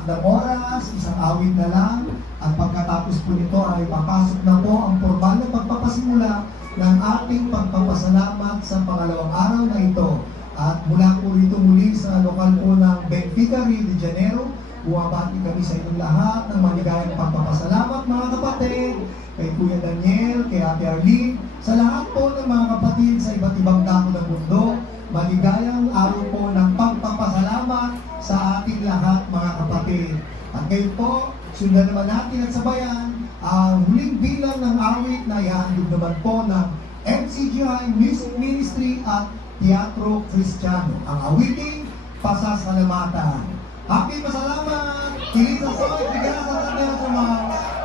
takdang oras, isang awit na lang, at pagkatapos po nito ay papasok na po ang formal na pagpapasimula ng ating pagpapasalamat sa pangalawang araw na ito. At mula po rito muli sa lokal po ng Benfica, Rio de Janeiro, bumabati kami sa inyong lahat ng maligayang pagpapasalamat mga kapatid, kay Kuya Daniel, kay Ate Arlene, sa lahat po ng mga kapatid sa iba't ibang dako ng mundo. Maligayang araw po ng pagpapasalamat sa ating lahat mga kapatid. At ngayon po, sundan naman natin at sabayan ang huling bilang ng awit na ihahandog naman po ng MCGI Music Ministry at Teatro Kristiyano. Ang awiting Pasasalamatan. Happy pasalamat! Kilisa soy, bigyan sa tanda sa mga Pasasalamatan.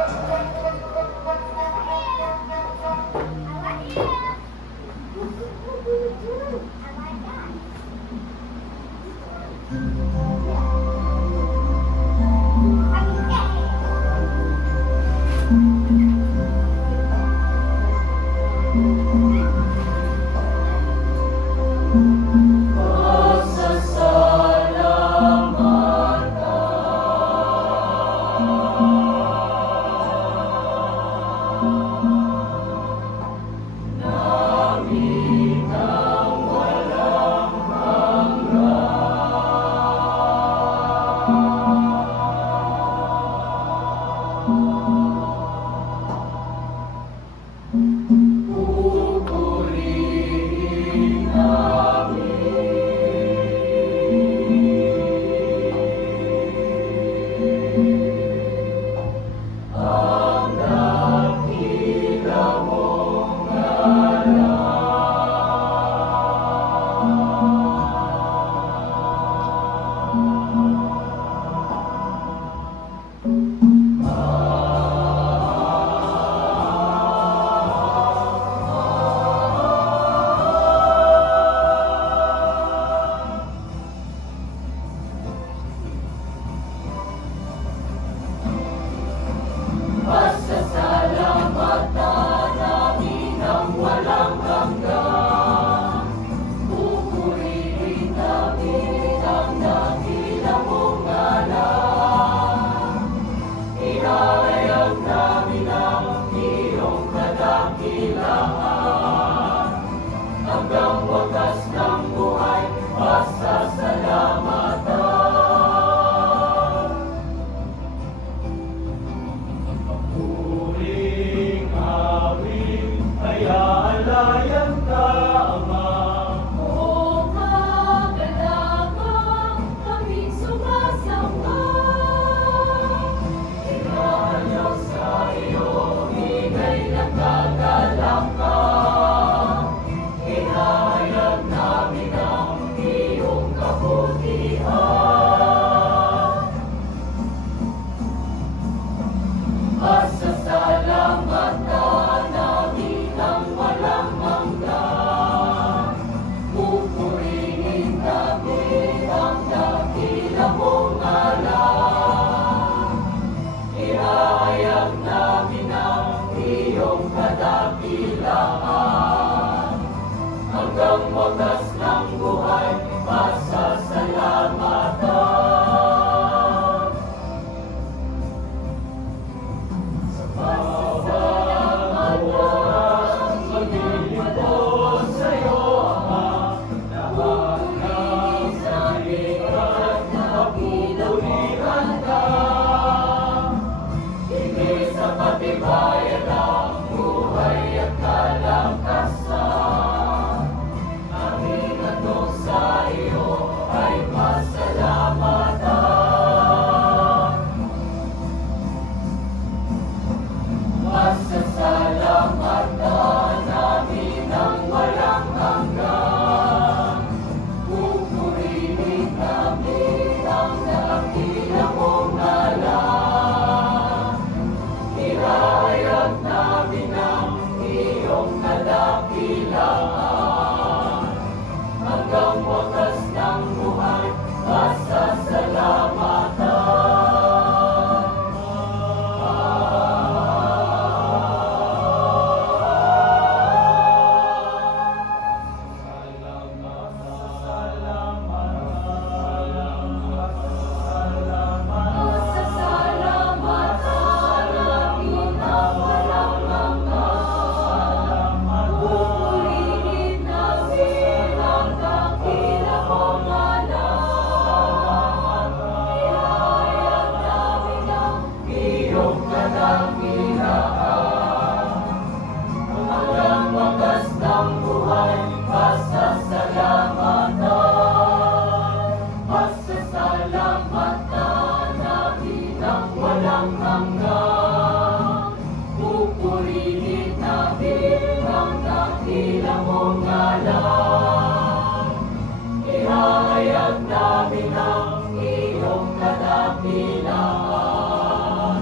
kapinaan.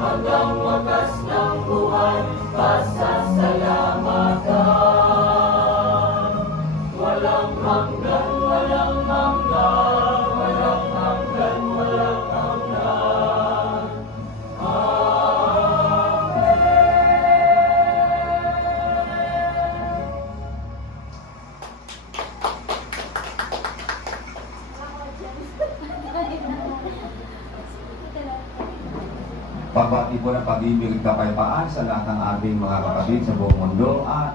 Hanggang wakas ng buhay, pasasalamatan. Walang hanggan, walang hanggan, walang hanggan, walang hanggan. Pagbati po ng pag-ibig at kapayapaan sa lahat ng ating mga kapatid sa buong mundo at